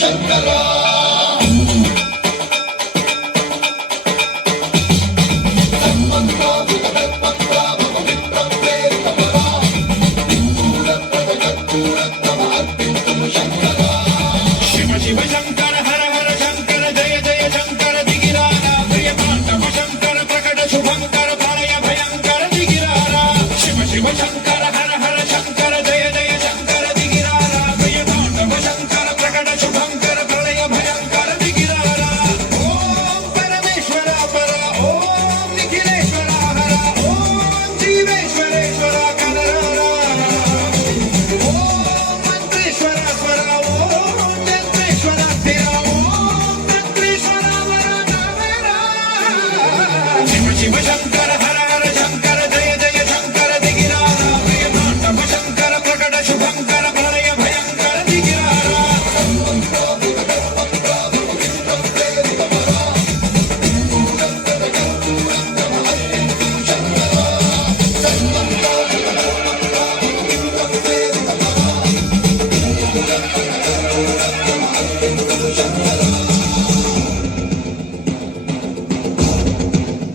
శంకరా శివ శివ శంకర హర హర శంకర జయ జయ శంకర దిగిరారా ప్రియతాండవ శంకర ప్రకట శుభంకర ప్రళయ భయంకర దిగిరారా శివ శివ శంకర